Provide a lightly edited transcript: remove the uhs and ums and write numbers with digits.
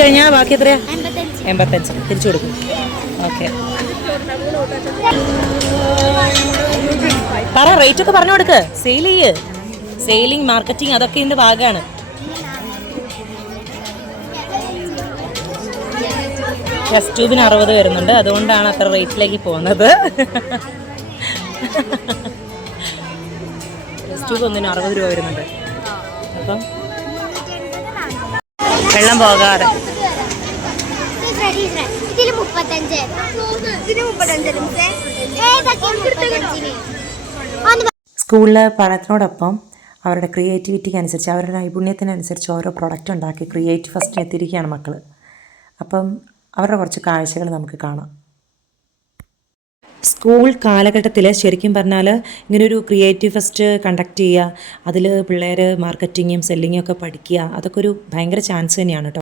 കഴിഞ്ഞാൽ ബാക്കി എത്രയാ? 85. തിരിച്ചു കൊടുക്കും. ഓക്കെ, പറ, റേറ്റ് ഒക്കെ പറഞ്ഞു കൊടുക്ക്. സെയിൽ ചെയ്യ്. സെയിലിംഗ്, മാർക്കറ്റിംഗ് അതൊക്കെ ഇതിൻ്റെ ഭാഗമാണ്. ടെസ്റ്റ് ട്യൂബിന് 60 വരുന്നുണ്ട്, അതുകൊണ്ടാണ് അത്ര റേറ്റിലേക്ക് പോകുന്നത്. ടെസ്റ്റ് ട്യൂബ് ഒന്നിന് 60 രൂപ വരുന്നുണ്ട്. അപ്പം വെള്ളം പോകാതെ സ്കൂളിലെ പഠനത്തിനോടൊപ്പം അവരുടെ ക്രിയേറ്റിവിറ്റിക്ക് അനുസരിച്ച്, അവരുടെ നൈപുണ്യത്തിനനുസരിച്ച് ഓരോ പ്രൊഡക്റ്റ് ഉണ്ടാക്കി ക്രിയേറ്റീവ് ഫസ്റ്റിന് എത്തിയിരിക്കുകയാണ് മക്കൾ. അപ്പം അവരുടെ കുറച്ച് കാഴ്ചകൾ നമുക്ക് കാണാം. സ്കൂൾ കാലഘട്ടത്തിൽ ശരിക്കും പറഞ്ഞാൽ ഇങ്ങനൊരു ക്രിയേറ്റീവ് ഫെസ്റ്റ് കണ്ടക്ട് ചെയ്യുക, അതിൽ പിള്ളേർ മാർക്കറ്റിങ്ങും സെല്ലിങ്ങും ഒക്കെ പഠിക്കുക, അതൊക്കെ ഒരു ഭയങ്കര ചാൻസ് തന്നെയാണ് കേട്ടോ.